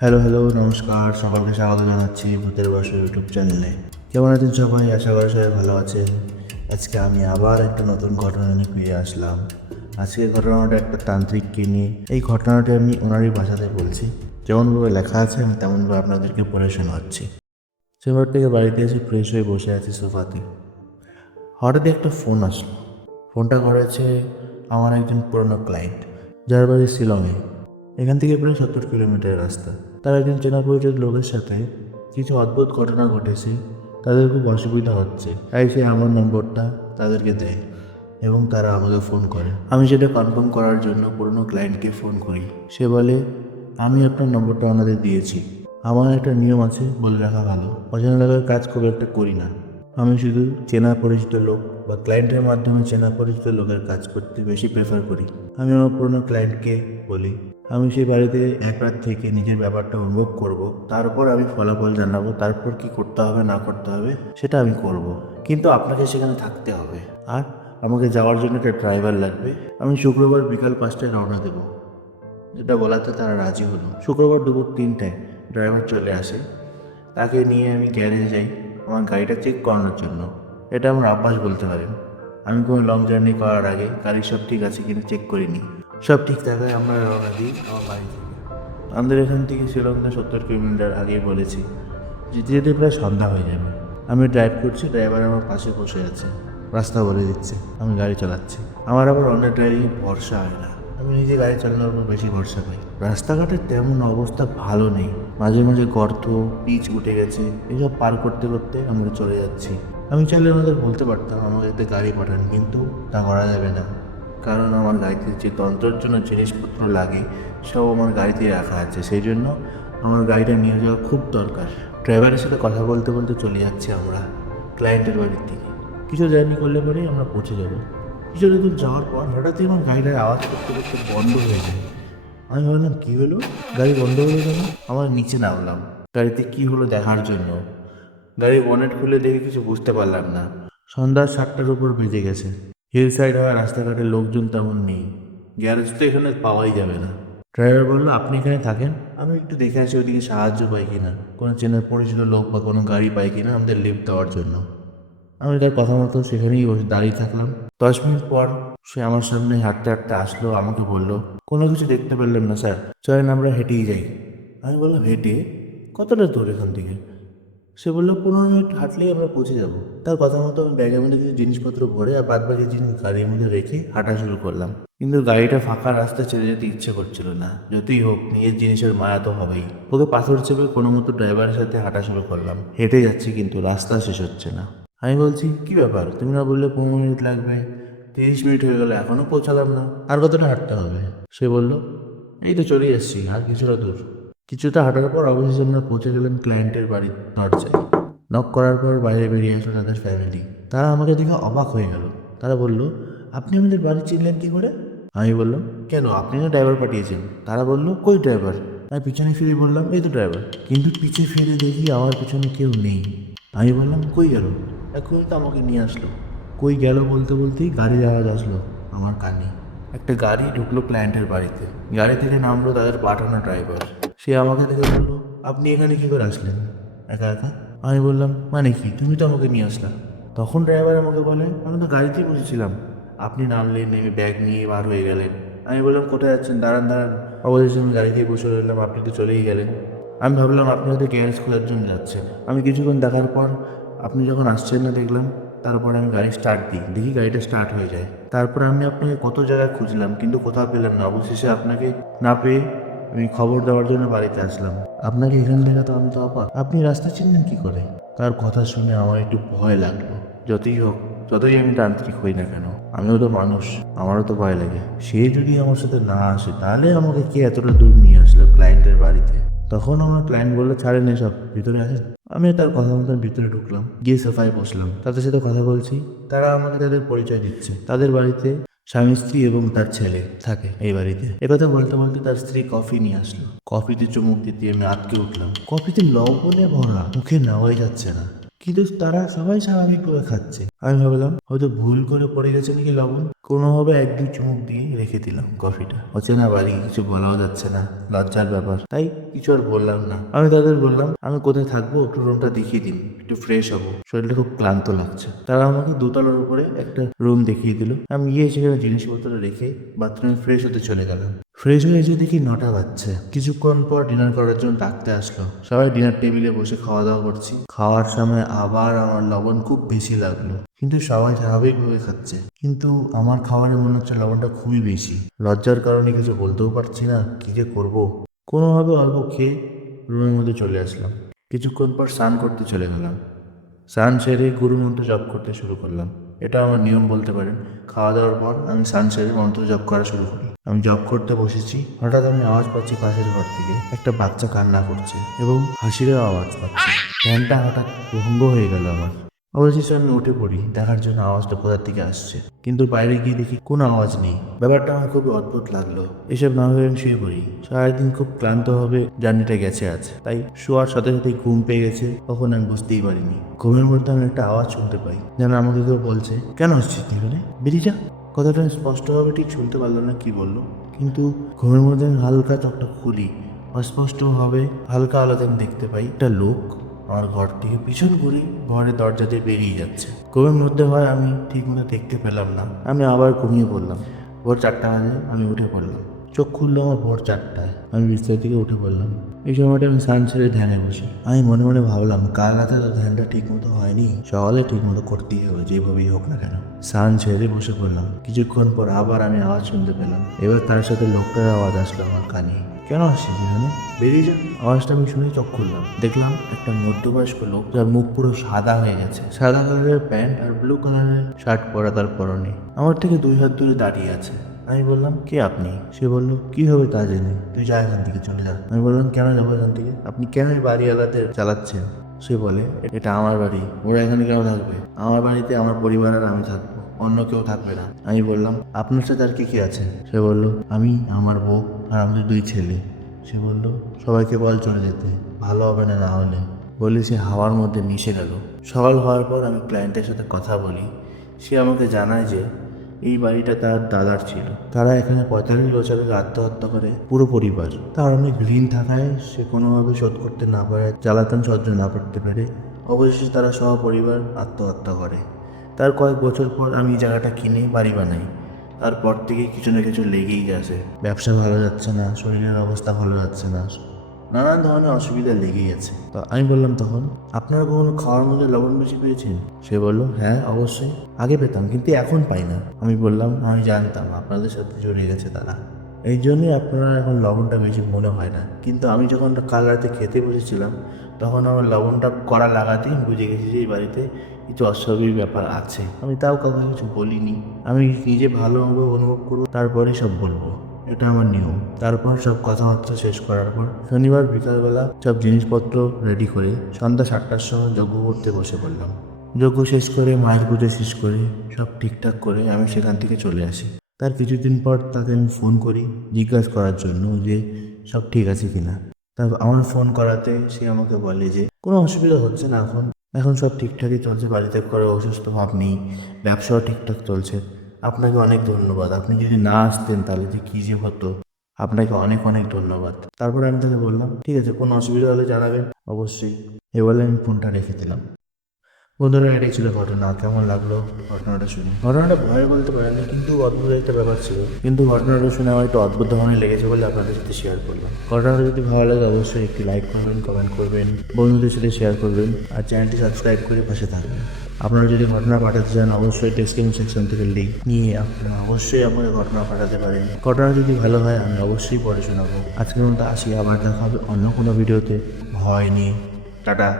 Hello নমস্কার, সকলকে স্বাগত জানাচ্ছি ভূতের বাসা ইউটিউব চ্যানেলে। কেমন আছেন সবাই? আশা করি সবাই ভালো আছেন। আজকে আমি আবার একটা নতুন ঘটনা নিয়ে ফিরে আসলাম। আজকের ঘটনাটা একটা তান্ত্রিককে নিয়ে। এই ঘটনাটি আমি ওনারই ভাষাতে বলছি, যেমনভাবে লেখা আছে আমি তেমনভাবে আপনাদেরকে পড়ে শোনাচ্ছি। সেবার থেকে বাড়িতে এসে ফ্রেশ হয়ে বসে আছি সোফাতে। হঠাৎ একটা ফোন আসলো। ফোনটা করেছে আমার একজন পুরনো ক্লায়েন্ট, যার বাড়ি শিলংয়ে। এখান থেকে প্রায় 70 কিলোমিটার রাস্তা। তার একজন চেনা পরিচিত লোকের সাথে কিছু অদ্ভুত ঘটনা ঘটেছে। তাদের খুব অসুবিধা হচ্ছে, তাই সে আমার নম্বরটা তাদেরকে দেয় এবং তারা আমাকে ফোন করে। আমি সেটা কনফার্ম করার জন্য পুরনো ক্লায়েন্টকে ফোন করি। সে বলে, আমি আপনার নম্বরটা ওনাদের দিয়েছি। আমার একটা নিয়ম আছে, বলে রাখা ভালো, অজানা লাগার কাজ খুব একটা করি না। আমি শুধু চেনা পরিচিত লোক বা ক্লায়েন্টের মাধ্যমে চেনা পরিচিত লোকের কাজ করতে বেশি প্রেফার করি। আমি আমার পুরনো ক্লায়েন্টকে বলি, আমি সেই বাড়িতে এক রাত থেকে নিজের ব্যাপারটা অনুভব করব, তারপর আমি ফলাফল জানাবো, তারপর কি করতে হবে না করতে হবে সেটা আমি করব। কিন্তু আপনাকে সেখানে থাকতে হবে, আর আমাকে যাওয়ার জন্য একটা ড্রাইভার লাগবে। আমি শুক্রবার বিকাল 5টায় রওনা দেবো। যেটা বলাতে তারা রাজি হলো। শুক্রবার দুপুর 3টায় ড্রাইভার চলে আসে। তাকে নিয়ে আমি গ্যারেজে যাই আমার গাড়িটা চেক করানোর জন্য। এটা আমার অভ্যাস বলতে পারেন। আমি কোনো লং জার্নি করার আগে গাড়ি সব ঠিক আছে কিনা চেক করিনি। সব ঠিক থাকায় আমরা রওনা দিই আমার বাড়ি থেকে। আমাদের এখান থেকে শিলংটা 70 কিলোমিটার আগেই বলেছি। যেতে যেতে প্রায় সন্ধ্যা হয়ে যাবে। আমি ড্রাইভ করছি, ড্রাইভার আমার পাশে বসে আছে, রাস্তা বলে দিচ্ছে, আমি গাড়ি চালাচ্ছি। আমার আবার অন্যের ড্রাইভিংয়ে ভরসা হয় না, আমি নিজে গাড়ি চালানোর উপর বেশি ভরসা পাই। রাস্তাঘাটের তেমন অবস্থা ভালো নেই, মাঝে মাঝে গর্ত, পিচ উঠে গেছে, এসব পার করতে করতে আমরা চলে যাচ্ছি। আমি চাইলে ওনাদের বলতে পারতাম আমাকে এতে গাড়ি পাঠান, কিন্তু তা করা যাবে না, কারণ আমার গাড়িতে যে তন্ত্রের জন্য জিনিসপত্র লাগে সব আমার গাড়িতেই রাখা আছে। সেই জন্য আমার গাড়িটা নিয়ে যাওয়া খুব দরকার। ড্রাইভারের সাথে কথা বলতে বলতে চলে যাচ্ছি আমরা ক্লায়েন্টের বাড়ির দিকে। কিছু জার্নি করলে পরেই আমরা পৌঁছে যাব। কিছুটা দূর যাওয়ার পর হঠাৎই আমার গাড়িটার আওয়াজ করতে করতে বন্ধ হয়ে যায়। আমি ভাবলাম কী হলো, গাড়ি বন্ধ হয়ে গেল। আমার নিচে নামলাম গাড়িতে কী হলো দেখার জন্য। গাড়ির বনেট খুলে দেখে কিছু বুঝতে পারলাম না। সন্ধ্যা 7টার উপর বেজে গেছে। হিল সাইড হওয়া রাস্তাঘাটে লোকজন তেমন নেই। গ্যারেজ তো এখানে পাওয়াই যাবে না। ড্রাইভার বললো, আপনি এখানে থাকেন, আমি একটু দেখে আসি ওইদিকে সাহায্য পাই কিনা, কোনো চেনা পরিচিত লোক বা কোনো গাড়ি পাই কিনা আমাদের লিফট দেওয়ার জন্য। আমি তার কথা মতো সেখানেই বসে দাঁড়িয়ে থাকলাম। 10 মিনিট পর সে আমার সামনে হাঁটতে হাঁটতে আসলো, আমাকে বলল, কোনো কিছু দেখতে পেলাম না স্যার, চলেন আমরা হেঁটেই যাই। আমি বললাম, হেঁটে? কতটা দূর এখান থেকে? সে বললো, 15 মিনিট হাঁটলেই আমরা পৌঁছে যাব। তার কথা মতো আমি ব্যাগের মধ্যে কিছু জিনিসপত্র ভরে আর বাদ বাকি জিনিস গাড়ির মধ্যে রেখে হাঁটা শুরু করলাম। কিন্তু গাড়িটা ফাঁকা রাস্তা ছেড়ে যেতে ইচ্ছে করছিল না। যতই হোক নিজের জিনিসের মায়া তো হবেই। ওকে পাথর চেপে কোনো মতো ড্রাইভারের সাথে হাঁটা শুরু করলাম। হেঁটে যাচ্ছি কিন্তু রাস্তা শেষ হচ্ছে না। আমি বলছি, কি ব্যাপার, তুমি না বললে 15 মিনিট লাগবে? 30 মিনিট হয়ে গেল, এখনো পৌঁছালাম না, আর কতটা হাঁটতে হবে? সে বলল, এই তো চলে এসেছি, আর কিছুটা দূর। কিছুটা হাঁটার পর অবশেষে আমরা পৌঁছে গেলাম ক্লায়েন্টের বাড়ির দরজায়। নক করার পর বাইরে বেরিয়ে আসলো তাদের ফ্যামিলি। তারা আমাকে দেখে অবাক হয়ে গেল। তারা বলল, আপনি আমাদের বাড়ি চিনলেন কি করে? আমি বললাম, কেন, আপনি না ড্রাইভার পাঠিয়েছেন? তারা বলল, কই ড্রাইভার? আমি পিছনে ফিরে বললাম, এই তো ড্রাইভার। কিন্তু পিছে ফিরে দেখি আমার পিছনে কেউ নেই। আমি বললাম, কই গেল? এখনই তো আমাকে নিয়ে আসলো। কই গেল বলতে বলতেই গাড়ির আওয়াজ আসলো আমার কানে। একটা গাড়ি ঢুকলো ক্লায়েন্টের বাড়িতে। গাড়ি থেকে নামলো তাদের পাঠানো ড্রাইভার। সে আমাকে দেখে বললো, আপনি এখানে কী করে আসলেন একা একা? আমি বললাম, মানে কি, তুমি তো আমাকে নিয়ে আসলা। তখন ড্রাইভার আমাকে বলে, আমি তো গাড়িতেই বসেছিলাম, আপনি নামলেন, নেমে ব্যাগ নিয়ে বার হয়ে গেলেন। আমি বললাম, কোথায় যাচ্ছেন, দাঁড়ান দাঁড়ান। অবশেষে আমি গাড়িতেই বসে রইলাম, আপনি তো চলেই গেলেন। আমি ভাবলাম আপনি হয়তো গ্যারেজ খোঁজার জন্য যাচ্ছেন। আমি কিছুক্ষণ দেখার পর আপনি যখন আসছেন না দেখলাম, তারপরে আমি গাড়ি স্টার্ট দিই, দেখি গাড়িটা স্টার্ট হয়ে যায়। তারপরে আমি আপনাকে কত জায়গায় খুঁজলাম কিন্তু কোথাও পেলাম না। অবশেষে আপনাকে না পেয়ে আমি খবর দেওয়ার জন্য বাড়িতে আসলাম। আপনাকে এখান থেকে তো আমি তো অবাক, আপনি রাস্তা চিনলেন কি করে? তার কথা শুনে আমার একটু ভয় লাগলো। যতই হোক, যতই আমি তান্ত্রিক হই না কেন, আমিও তো মানুষ, আমারও তো ভয় লাগে। সে যদি আমার সাথে না আসে তাহলে আমাকে কে এতটা দূর নিয়ে আসলো ক্লায়েন্টের বাড়িতে? তখন আমার ক্লায়েন্ট বললো, ছাড়েন এসব, ভিতরে আসেন। আমি তার কথা মতন ভিতরে ঢুকলাম, গিয়ে সোফায় বসলাম, তাদের সাথে কথা বলছি। তারা আমাকে তাদের পরিচয় দিচ্ছে। তাদের বাড়িতে স্বামী স্ত্রী এবং তার ছেলে থাকে এই বাড়িতে। একথা বলতে বলতে তার স্ত্রী কফি নিয়ে আসলো। কফিতে চুমুক দিতে আমি আটকে উঠলাম। কফিতে লবণে ভরা, মুখে নেওয়াই যাচ্ছে না, কিন্তু তারা সবাই স্বাভাবিকভাবে খাচ্ছে। আমি ভাবলাম হয়তো ভুল করে পড়ে গেছে নাকি লবণ। কোনোভাবে এক দুই চুমুক দিয়ে রেখে দিলাম কফিটা। অচেনা বাড়ি, কিছু বলাও যাচ্ছে না, লজ্জার ব্যাপার, তাই কিছু আর বললাম না। আমি তাদের বললাম আমি কোথায় থাকবো, একটু রুমটা দেখিয়ে দিন, একটু ফ্রেশ হবো, শরীরটা খুব ক্লান্ত লাগছে। তারা আমাকে দোতলার উপরে একটা রুম দেখিয়ে দিল। আমি গিয়ে সেখানে জিনিসপত্র রেখে বাথরুমে ফ্রেশ হতে চলে গেলাম। ফ্রেশ হয়ে এসে দেখি 9টা বাজছে। কিছুক্ষণ পর ডিনার করার জন্য ডাকতে আসলো। সবাই ডিনার টেবিলে বসে খাওয়া দাওয়া করছি। খাওয়ার সময় আবার আমার লবণ খুব বেশি লাগলো, কিন্তু সবাই স্বাভাবিকভাবে খাচ্ছে। কিন্তু আমার খাবারে মনে হচ্ছে লবণটা খুবই বেশি। লজ্জার কারণে কিছু বলতেও পারছি না, কি যে করবো। কোনোভাবে অল্প খেয়ে রুমের মধ্যে চলে আসলাম। কিছুক্ষণ পর স্নান করতে চলে গেলাম। স্নান সেরে গুরু মন্ত্র জপ করতে শুরু করলাম। এটা আমার নিয়ম বলতে পারেন। খাওয়া দাওয়ার পর আমি স্নান সেরে মন্ত্র জপ করা শুরু করি। আমি জপ করতে বসেছি, হঠাৎ আমি আওয়াজ পাচ্ছি পাশের ঘর থেকে একটা বাচ্চা কান্না করছে এবং হাসিরও আওয়াজ পাচ্ছি। ধ্যানটা হঠাৎ ভঙ্গ হয়ে গেল আমার। অবশেষে আমি উঠে পড়ি দেখার জন্য আওয়াজটা কোথার থেকে আসছে, কিন্তু বাইরে গিয়ে দেখি কোনো আওয়াজ নেই। ব্যাপারটা আমার খুব অদ্ভুত লাগলো। এসব না হয়ে আমি শুয়ে পড়ি। সারাদিন খুব ক্লান্ত হবে জার্নিটা গেছে আজ, তাই শোয়ার সাথে সাথে ঘুম পেয়ে গেছে। তখন আমি বুঝতেই পারিনি। ঘুমের মধ্যে আমি একটা আওয়াজ শুনতে পাই, যেন আমাকে কেউ বলছে, কেন আসছিস এখানে, বেরিয়ে যা। কথাটা আমি স্পষ্টভাবে ঠিক শুনতে পারলাম না কি বললো, কিন্তু ঘুমের মধ্যে আমি হালকা চোখটা খুলি। অস্পষ্টভাবে হালকা আলোতে আমি দেখতে পাই একটা লোক আমার ঘর থেকে পিছন ঘুরে ঘরের দরজা দিয়ে বেরিয়ে যাচ্ছে। ঘুমের মধ্যে হয় আমি ঠিক মতো দেখতে পেলাম না। আমি আবার ঘুমিয়ে পড়লাম। ভোর 4টা বাজে আমি উঠে পড়লাম। চোখ খুললো আমার ভোর 4টায়। আমি বিছানা থেকে উঠে পড়লাম। এই সময়টা আমি স্নান ছেড়ে ধ্যানে বসি। আমি মনে মনে ভাবলাম, কাল রাতে তো ধ্যানটা ঠিক মতো হয়নি, সকালে ঠিক মতো করতেই হবে, যেভাবেই হোক না কেন। স্নান ছেড়ে বসে পড়লাম। কিছুক্ষণ পর আবার আমি আওয়াজ শুনতে পেলাম। এবার তার সাথে লোকটার আওয়াজ আসলো আমার কানে, কেন আসছিস এখানে, বেরিয়ে যা। আওয়াজটা আমি শুনে চোখ খুললাম। দেখলাম একটা মধ্যবয়স্ক লোক, যার মুখ পুরো সাদা হয়ে গেছে, সাদা কালারের প্যান্ট আর ব্লু কালারের শার্ট পরা তার পরনে, আমার থেকে 2 হাত দূরে দাঁড়িয়ে আছে। আমি বললাম, কে আপনি? সে বলল, কি হবে তা জেনে, তুই যা এখান থেকে, চলে যা। আমি বললাম, কেন যাবো এখান থেকে, আপনি কেন এই বাড়িওয়ালাদের চালাচ্ছেন? সে বলে, এটা আমার বাড়ি, ওরা এখানে কেন থাকবে? আমার বাড়িতে আমার পরিবার আর আমি থাকবো, অন্য কেউ থাকবে না। আমি বললাম, আপনার সাথে আর কি আছে? সে বলল, আমি, আমার বউ আর আমাদের 2 ছেলে। সে বলল, সবাইকে বল চলে যেতে, ভালো হবে না না হলে। বলে সে হাওয়ার মধ্যে মিশে গেল। সকাল হওয়ার পর আমি ক্লায়েন্টের সাথে কথা বলি। সে আমাকে জানায় যে এই বাড়িটা তার দাদার ছিল। তারা এখানে 45 বছর আগে আত্মহত্যা করে পুরো পরিবার। তার অনেক ঋণ থাকায় সে কোনোভাবে শোধ করতে না পারে, জ্বালাতন সহ্য না করতে পেরে অবশেষে তারা সহপরিবার আত্মহত্যা করে। তার কয়েক বছর পর আমি জায়গাটা কিনে বাড়ি বানাই। তারপর থেকে কিছু না কিছু লেগেই গেছে। ব্যবসা ভালো যাচ্ছে না, শরীরের অবস্থা ভালো যাচ্ছে না, নানান ধরনের অসুবিধা লেগেই আছে। তো আমি বললাম তখন, আপনারা কখনো খাওয়ার মধ্যে লবণ বেশি পেয়েছেন? সে বলল, হ্যাঁ অবশ্যই, আগে পেতাম কিন্তু এখন পাই না। আমি বললাম, আমি জানতাম আপনাদের সাথে জড়িয়ে গেছে তারা, এই জন্যই আপনারা এখন লবণটা বেশি মনে হয় না। কিন্তু আমি যখন কাল রাতে খেতে বসেছিলাম, তখন আমার লবণটা কড়া লাগাতেই বুঝে গেছি যে এই বাড়িতে কিছু অস্বাভাবিক ব্যাপার আছে। আমি তাও কাউকে কিছু বলিনি। আমি নিজে ভালোভাবে অনুভব করবো, তারপরে সব বলবো, এটা আমার নিয়ম। তারপর সব কথাবার্তা শেষ করার পর শনিবার বিকালবেলা সব জিনিসপত্র রেডি করে সন্ধ্যা 7টার সময় যজ্ঞ করতে বসে পড়লাম। যজ্ঞ শেষ করে, মায়ের পুজো শেষ করে, সব ঠিকঠাক করে আমি সেখান থেকে চলে আসি। তার কিছুদিন পর তাকে আমি ফোন করি জিজ্ঞাসা করার জন্য যে সব ঠিক আছে কিনা। তারপর আমার ফোন করাতে সে আমাকে বলে যে কোনো অসুবিধা হচ্ছে না, এখন সব ঠিকঠাকই চলছে, বাড়িতে করে অসুস্থ ভাব নেই, ব্যবসাও ঠিকঠাক চলছে। আপনাকে অনেক ধন্যবাদ, আপনি যদি না আসতেন তাহলে যে কী যে হতো, আপনাকে অনেক অনেক ধন্যবাদ। তারপরে আমি তাকে বললাম, ঠিক আছে, কোনো অসুবিধা হলে জানাবেন অবশ্যই। এ বলে আমি ফোনটা রেখে দিলাম। বন্ধুরা, এটাই ছিল ঘটনা। কেমন লাগলো ঘটনাটা শুনে? ঘটনাটা ভয় বলতে পারেন না, কিন্তু অদ্ভুত একটা ব্যাপার ছিল। কিন্তু ঘটনাটা শুনে আমার একটু অদ্ভুত ধরনের লেগেছে বলে আপনাদের সাথে শেয়ার করলাম। ঘটনাটা যদি ভালো লাগে অবশ্যই একটি লাইক করবেন, কমেন্ট করবেন, বন্ধুদের সাথে শেয়ার করবেন, আর চ্যানেলটি সাবস্ক্রাইব করে পাশে থাকবেন। আপনারা যদি ঘটনা পাঠাতে চান অবশ্যই ডেসক্রিপশন সেকশন থেকে লিঙ্ক নিয়ে আপনারা অবশ্যই আমাকে ঘটনা পাঠাতে পারেন। ঘটনা যদি ভালো হয় আমি অবশ্যই পড়ে শোনাবো। আজকের মতো আসি, আবার দেখা হবে অন্য কোনো ভিডিওতে ভয় নিয়ে। টাটা।